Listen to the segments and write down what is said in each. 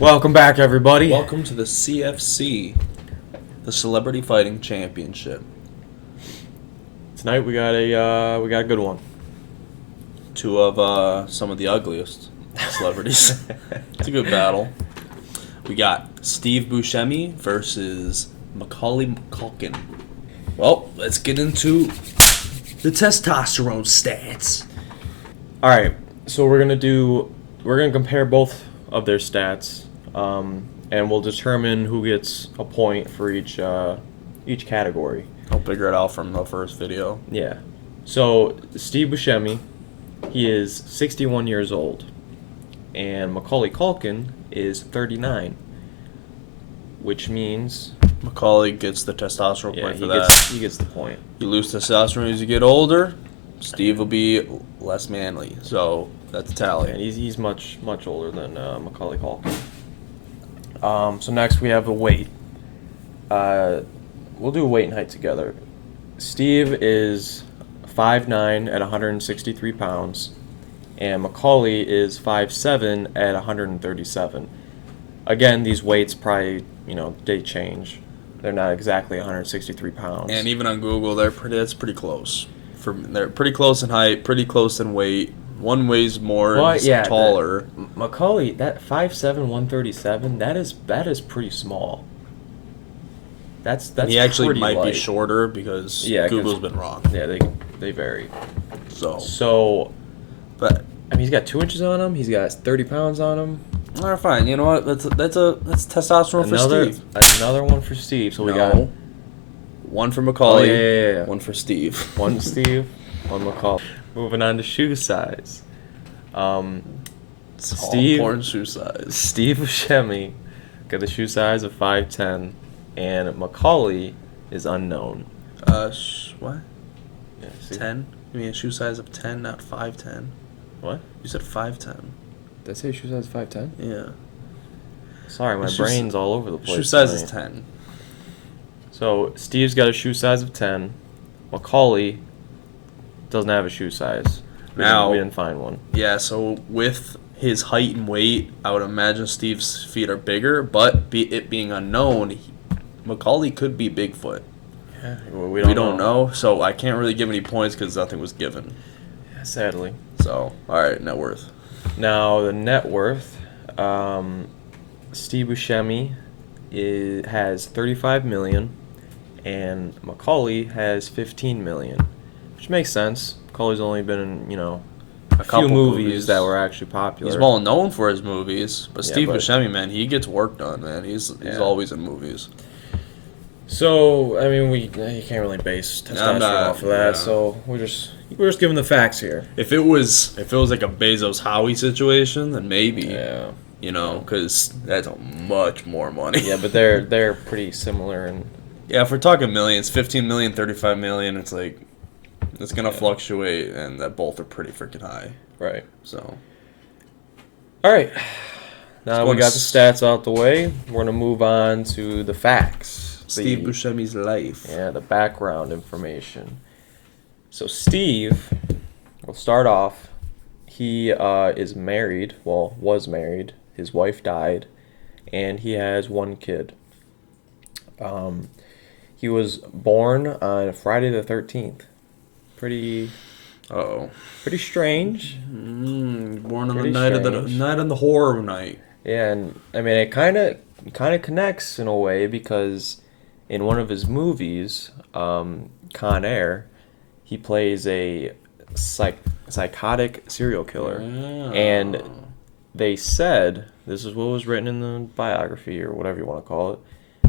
Welcome back, everybody. Welcome to the CFC, the Celebrity Fighting Championship. Tonight we got a good one. Two of some of the ugliest celebrities. It's a good battle. We got Steve Buscemi versus Macaulay Culkin. Well, let's get into the testosterone stats. All right, so we're gonna compare both of their stats, and we'll determine who gets a point for each category. I'll figure it out from the first video. Yeah. So Steve Buscemi, he is 61 years old, and Macaulay Culkin is 39, which means Macaulay gets the testosterone point for that. He gets the point. You lose testosterone as you get older. Steve will be less manly, so that's a tally. And he's much older than Macaulay Culkin. So next we have the weight. We'll do weight and height together. Steve is 5'9" at 163 pounds, and Macaulay is 5'7" at 137. Again, these weights probably, they change. They're not exactly 163 pounds. And even on Google, that's pretty close. They're pretty close in height, pretty close in weight. One weighs more, taller. Macaulay, that 5'7", 137, that is pretty small. That's he actually pretty might light. be shorter because Google's been wrong. Yeah, they vary. So, but I mean, he's got 2 inches on him. He's got 30 pounds on him. All right, fine. You know what? That's testosterone for Steve. Another one for Steve. So we got one for Macaulay. Yeah. One for Steve. One Steve. One Macaulay. Moving on to shoe size. Steve. Important shoe size. Steve Buscemi got a shoe size of 5'10", and Macaulay is unknown. What? Yeah, 10? You mean a shoe size of 10, not 5'10"? What? You said 5'10". Did I say shoe size 5'10"? Yeah. Sorry, my brain's all over the place. Shoe size is 10. So Steve's got a shoe size of 10. Macaulay doesn't have a shoe size. We didn't find one. Yeah, so with his height and weight, I would imagine Steve's feet are bigger, but it being unknown, Macaulay could be Bigfoot. Yeah, we don't know, so I can't really give any points because nothing was given. Yeah, sadly. So, all right, net worth. Now, the net worth, Steve Buscemi has $35 million, and Macaulay has $15 million, which makes sense. Macaulay's only been in, a few movies that were actually popular. He's well known for his movies, but Steve Buscemi, man, he gets work done, man. He's always in movies. So, I mean, you can't really base testosterone off of that. Yeah. So we're just giving the facts here. If it was like a Bezos Howie situation, then maybe. Yeah. Because that's much more money. Yeah, but they're pretty similar. And yeah, if we're talking millions, 15 million, 35 million, it's like it's gonna fluctuate, and that both are pretty freaking high. Right. So. All right. Now we got the stats out the way. We're gonna move on to the facts. Steve Buscemi's life. Yeah, the background information. So Steve, we'll start off. He is married. Well, was married. His wife died, and he has one kid. He was born on Friday the 13th. Pretty strange. Born on the night of the horror night. Yeah, and I mean it kind of connects in a way because in one of his movies, Con Air, he plays a psychotic serial killer, and they said, this is what was written in the biography or whatever you want to call it,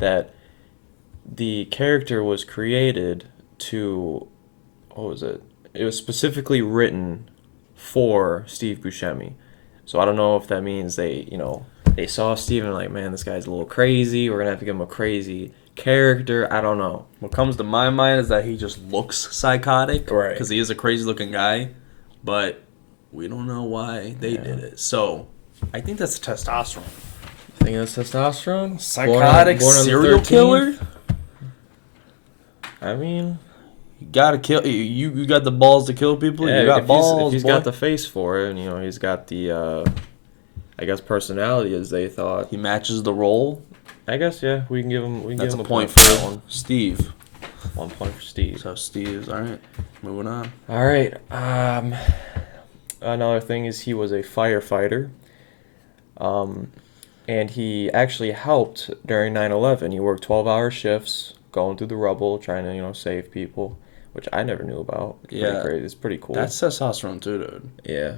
that the character was created to, what was it? It was specifically written for Steve Buscemi. So I don't know if that means they saw Steve and like, man, this guy's a little crazy. We're going to have to give him a crazy character. I don't know. What comes to my mind is that he just looks psychotic. Right. Because he is a crazy looking guy. But we don't know why they did it. So I think that's testosterone. You think that's testosterone? Psychotic serial killer? I mean, you gotta kill. You got the balls to kill people. Yeah, you got balls. If he's got the face for it, and he's got the. I guess, personality as they thought. He matches the role. I guess, yeah, we can give him. That's give him a point for that for one. Steve. 1 point for Steve. So Steve's all right. Moving on. All right. Another thing is he was a firefighter. And he actually helped during 9/11. He worked 12-hour shifts, going through the rubble, trying to save people, which I never knew about. Yeah, great. It's pretty cool. That's testosterone too, dude. Yeah,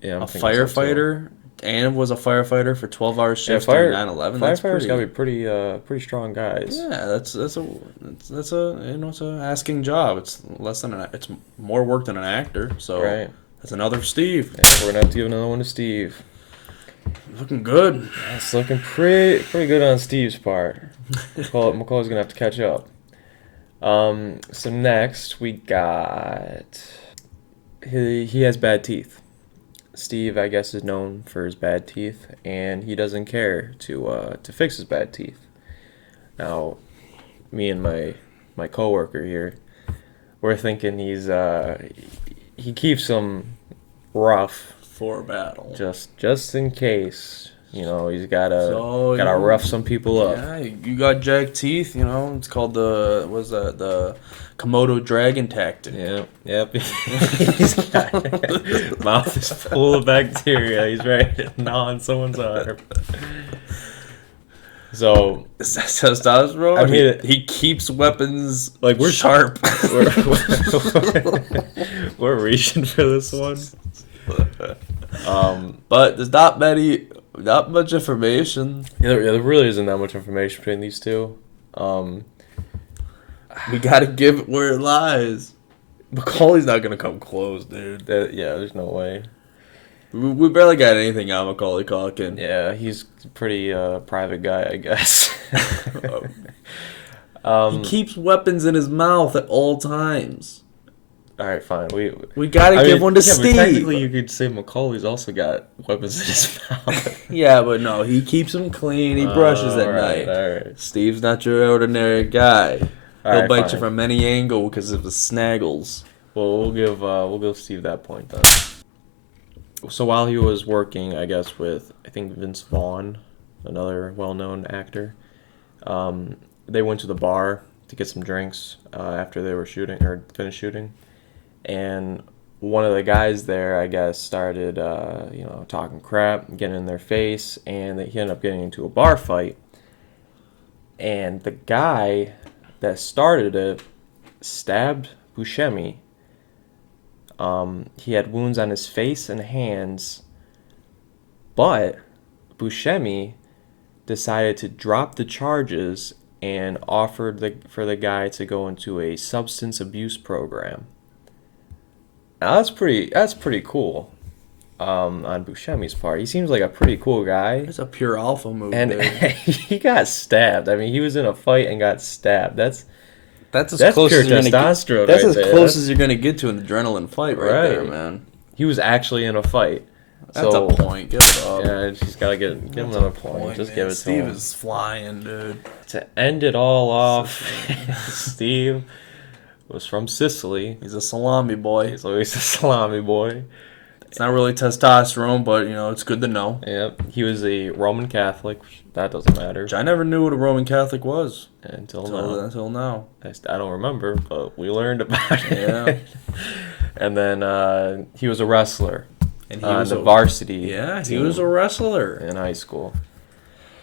yeah. I'm A thinking so, too. firefighter and was a firefighter for 12-hour shifts during 9/11. That's Firefighters gotta be pretty strong guys. Yeah, that's it's a asking job. It's it's more work than an actor. So Right. that's another Steve. Yeah, we're gonna have to give another one to Steve. Looking good. It's looking pretty good on Steve's part. McCullough's gonna have to catch up. So next we got he has bad teeth. Steve, I guess, is known for his bad teeth, and he doesn't care to fix his bad teeth. Now, me and my coworker here, we're thinking he keeps them rough For battle. just in case. He's gotta So, rough some people up. Yeah, you got jacked teeth, it's called the Komodo dragon tactic. Yep. He's got mouth is full of bacteria. He's ready to gnaw on someone's arm. So Is that testosterone? I mean, he keeps weapons like we're sharp. we're reaching for this one. But there's not much information. There really isn't that much information between these two. We gotta give it where it lies. Macaulay's not gonna come close, dude. There's no way. We barely got anything out of Macaulay Culkin. Yeah, he's a pretty private guy, I guess. He keeps weapons in his mouth at all times. All right, fine. We gotta give one to But Steve. technically, you could say Macaulay's also got weapons in his mouth. Yeah, but no, he keeps them clean. He brushes at night. All right. Steve's not your ordinary guy. He'll bite you fine. from any angle because of the snaggles. Well, we'll give Steve that point then. So while he was working, I guess with I think Vince Vaughn, another well-known actor, they went to the bar to get some drinks after they were shooting or finished shooting, and one of the guys there, I guess, started talking crap, getting in their face, and he ended up getting into a bar fight. And the guy that started it stabbed Buscemi. He had wounds on his face and hands, but Buscemi decided to drop the charges and offered for the guy to go into a substance abuse program. Now that's pretty cool. On Buscemi's part, he seems like a pretty cool guy. It's a pure alpha move, And dude. he got stabbed. I mean, he was in a fight and got stabbed. That's That's pure as you're testosterone. That's right as there. close as you're gonna get to an adrenaline fight, right there, Right. man. He was actually in a fight. That's So, a point. Give it up. Yeah, just gotta give him That's another a point. Just man. give it to Steve him. is flying, dude. To end it all off, Steve was from Sicily. He's a salami boy. He's always a salami boy. It's not really testosterone, but it's good to know. Yep. He was a Roman Catholic. That doesn't matter. Which I never knew what a Roman Catholic was Until now. until now. I don't remember, but we learned about it. Yeah. And then he was a wrestler. And He was the varsity. Yeah, he team was a wrestler. in high school.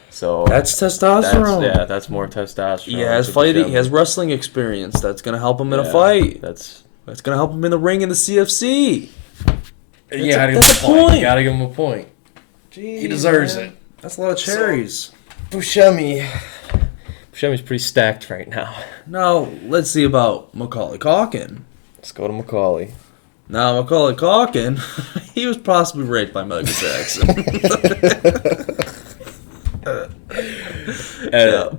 So That's testosterone. that's more testosterone. He has to fighting. Buscemi. He has wrestling experience. That's gonna help him in a Yeah, fight. That's That's gonna help him in the ring in the CFC. that's a point. You gotta give him a point. Jeez, He deserves man. it. That's a lot of cherries. Buscemi's pretty stacked right now. Now let's see about Macaulay Culkin. Let's go to Macaulay. Now Macaulay Culkin, he was possibly raped by Michael Jackson.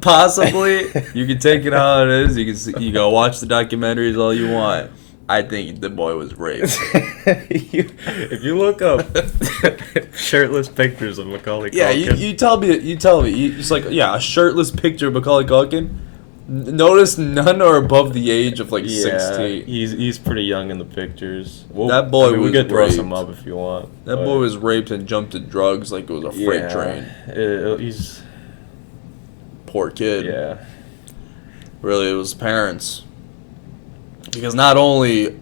Possibly. You can take it how it is. You go watch the documentaries all you want. I think the boy was raped. If you look up shirtless pictures of Macaulay Culkin, Yeah, you tell me. It's like, a shirtless picture of Macaulay Culkin. Notice none are above the age of like Yeah, 16. he's pretty young in the pictures. That boy we was could throw some raped. up if you want. That but boy was raped and jumped to drugs like it was a freight yeah, train. He's Poor kid. yeah. Really, it was parents. Because not only,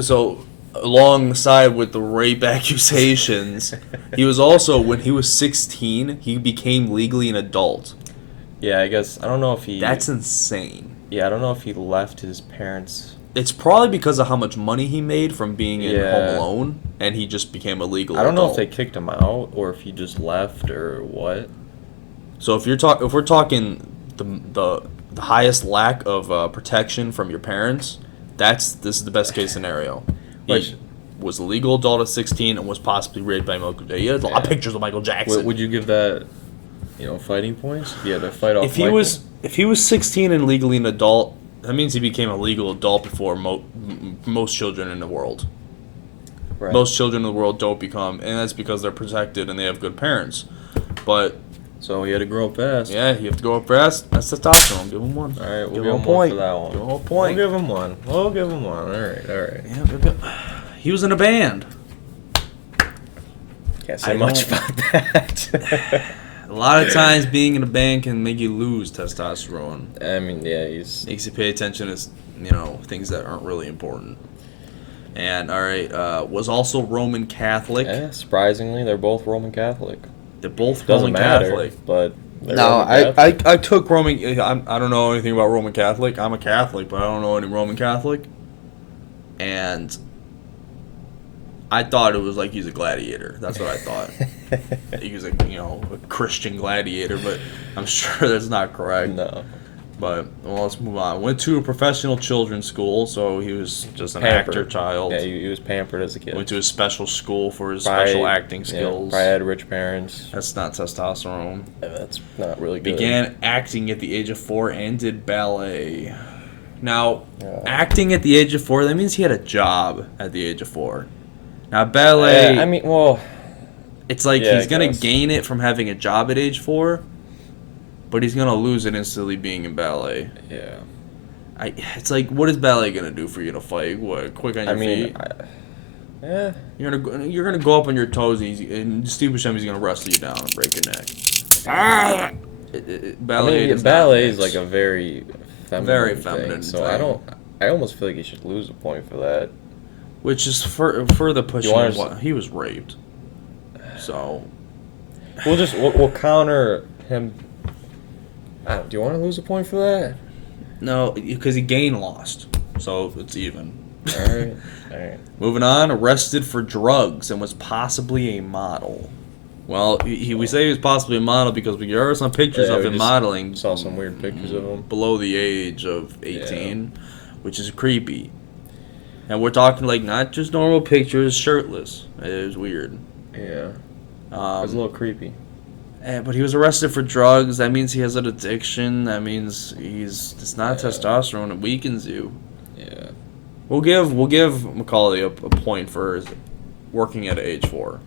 so alongside with the rape accusations, he was also, when he was 16, he became legally an adult. Yeah, I guess I don't know if he. That's insane. Yeah, I don't know if he left his parents. It's probably because of how much money he made from being in Yeah. Home Alone, and he just became a legal I don't know if adult. they kicked him out or if he just left or what. So if we're talking the highest lack of protection from your parents, this is the best case scenario. He Which- was a legal adult at 16 and was possibly raped by Michael. He had a lot of pictures of Michael Jackson. Would you give that, fighting points? If you had to fight off if he Michael? was 16 and legally an adult, that means he became a legal adult before most children in the world. Right. Most children in the world don't become, and that's because they're protected and they have good parents. But So he had to grow up fast. yeah, you have to go up fast. That's testosterone. Give him one. All right, we'll Give him give a him one point. for that one. Give him a point. We'll give him one. We'll give him one. All right. Yeah, he was in a band. Can't say I much don't- about that. A lot of times, being in a band can make you lose testosterone. I mean, yeah, he's. Makes you pay attention to things that aren't really important. And all right, was also Roman Catholic. Yeah, surprisingly, they're both Roman Catholic. They're both Doesn't Roman matter, Catholic. but they're No, Roman Catholic. I took Roman. I don't know anything about Roman Catholic. I'm a Catholic, but I don't know any Roman Catholic. And I thought it was like he's a gladiator. That's what I thought. He was a Christian gladiator, but I'm sure that's not correct. No. But well, let's move on. Went to a professional children's school, so he was just an Pampered. actor child. Yeah, he was pampered as a kid. Went to a special school for his Probably- special acting yeah, skills. probably had rich parents. That's not testosterone. That's not really good. Began acting at the age of 4 and did ballet. Now, Yeah. acting at the age of 4, that means he had a job at the age of 4. Now, ballet, I mean, well, it's like yeah, he's I going to guess. gain it from having a job at age 4, but he's going to lose it instantly being in ballet. yeah. It's like, what is ballet going to do for you to fight? What, quick on your I mean, feet? yeah. You're gonna go up on your toes, and Steve Buscemi's going to wrestle you down and break your neck. Ah! Ballet, I mean, does ballet not is mix. like a very feminine, Very thing, feminine so thing. I almost feel like he should lose a point for that. Which is further pushing wanna what he was raped. So We'll counter him. Do you want to lose a point for that? no, because he lost, so it's even. All right. Moving on, arrested for drugs and was possibly a model. Well, we say he was possibly a model because we are some pictures Yeah, of we him just modeling. Saw some weird pictures of him. Below the age of 18, which is creepy. And we're talking like not just normal pictures, shirtless. It was weird. Yeah, it was a little creepy. But he was arrested for drugs. That means he has an addiction. That means it's not testosterone. It weakens you. Yeah. We'll give Macaulay a point for his working at age 4.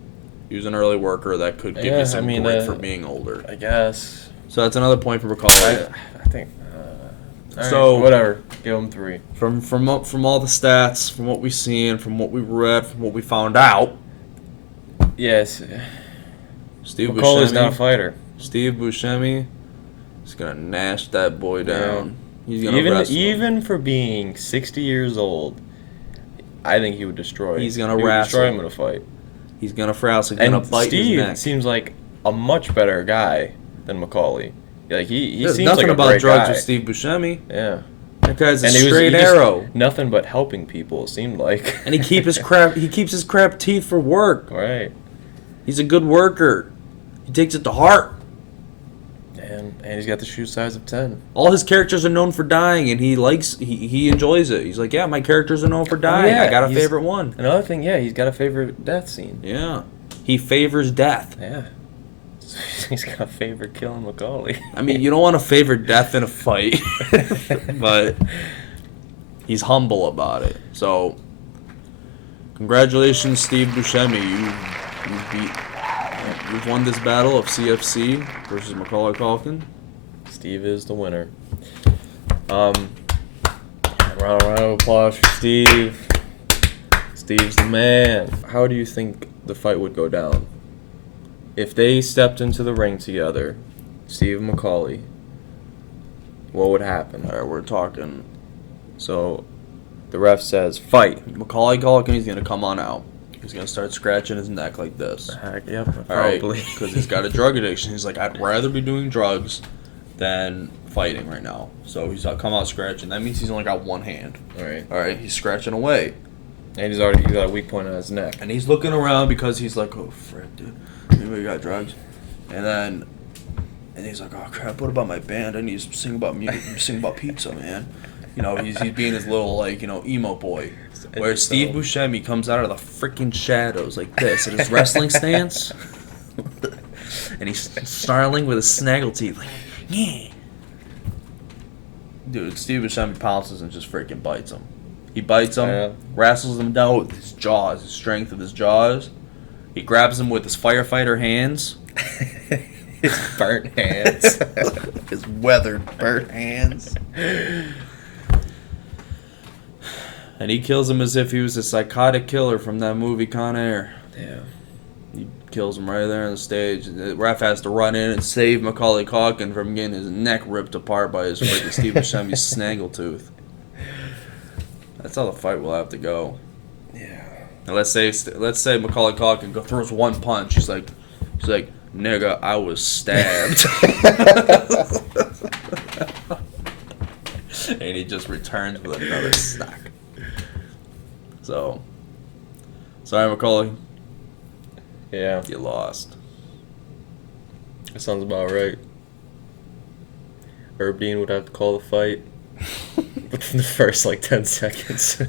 He was an early worker that could give you some grit for being older. I guess. So that's another point for Macaulay. I think. So- whatever. Give him 3. From all the stats, from what we've seen, from what we read, from what we found out, Yes. Steve Macaulay's Buscemi, not a fighter. Steve Buscemi is gonna gnash that boy down. He's gonna Even wrestle him. even for being 60 years old, I think he would destroy. He's gonna he would wrestle. destroy him in a fight. He's gonna wrestle. He's gonna And bite his Steve neck. seems like a much better guy than Macaulay. Like he There's seems nothing like a about great drugs guy. with Steve Buscemi. Yeah. That guy's a And he straight just- arrow. Nothing but helping people. It seemed like. And he keeps his crap teeth for work. Right. He's a good worker. He takes it to heart. And he's got the shoe size of 10. All his characters are known for dying, and he enjoys it. He's like, yeah, my characters are known for dying. yeah, I got a he's- favorite one. Another thing, yeah, he's got a favorite death scene. Yeah, he favors death. Yeah. He's got a favorite killing Macaulay. I mean, you don't want to favor death in a fight, but he's humble about it. So, congratulations, Steve Buscemi. You've won this battle of CFC versus Macaulay Culkin. Steve is the winner. Um, round of applause for Steve. Steve's the man. How do you think the fight would go down? If they stepped into the ring together, Steve and Macaulay, what would happen? All right, we're talking. So, the ref says, fight. Macaulay Culkin, he's going to come on out. He's going to start scratching his neck like this. Heck, yep, All right, probably. because he's got a drug addiction. He's like, I'd rather be doing drugs than fighting right now. So he's come out scratching. That means he's only got one hand. All right, he's scratching away. And he's got a weak point on his neck. And he's looking around because he's like, oh, frick, dude. Anybody got drugs? And he's like, oh, crap, what about my band? I need to sing about pizza, man. You know, he's being his little, like, you know, emo boy. Where Steve Buscemi comes out of the freaking shadows like this in his wrestling stance. And he's snarling with his snaggle teeth like, yeah. Dude, Steve Buscemi pounces and just freaking bites him. He bites him, wrestles him down with his jaws, his strength of his jaws. He grabs him with his firefighter hands. His burnt hands. His weathered, burnt hands. And he kills him as if he was a psychotic killer from that movie Con Air. Yeah. He kills him right there on the stage. The ref has to run in and save Macaulay Culkin from getting his neck ripped apart by his freaking Steve Buscemi's snaggletooth. That's how the fight will have to go. Yeah. And let's say Macaulay Culkin throws one punch. He's like, nigga, I was stabbed. And he just returns with another snack. So, sorry, Macaulay. Yeah. You lost. That sounds about right. Herb Dean would have to call the fight within the first, 10 seconds.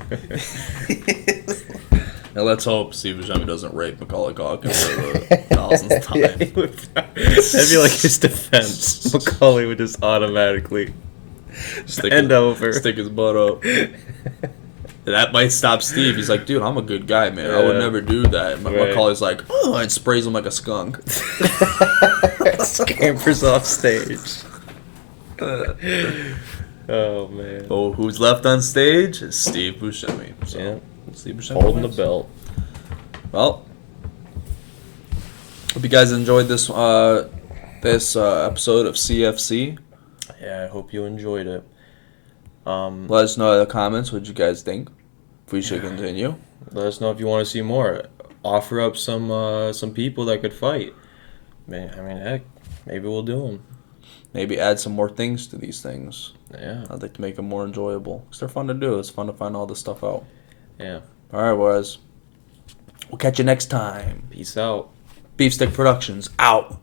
Now let's hope Steve Buscemi doesn't rape Macaulay Culkin for the thousandth time. Yeah, that'd be like his defense. Macaulay would just automatically Stick his butt up. That might stop Steve. He's like, dude, I'm a good guy, man. I would never do that. Macaulay's like, oh, and sprays him like a skunk. Scampers off stage. Oh, man. Oh, who's left on stage? It's Steve Buscemi. So, yeah. Steve Buscemi holding wins. the belt. Well, hope you guys enjoyed this episode of CFC. Yeah, I hope you enjoyed it. Let us know in the comments what you guys think. If we should continue. Let us know if you want to see more. Offer up some people that could fight. Heck, maybe we'll do them. Maybe add some more things to these things. Yeah. I'd like to make them more enjoyable. Because they're fun to do. It's fun to find all this stuff out. Yeah. Alright, boys. We'll catch you next time. Peace out. Beefstick Productions, out.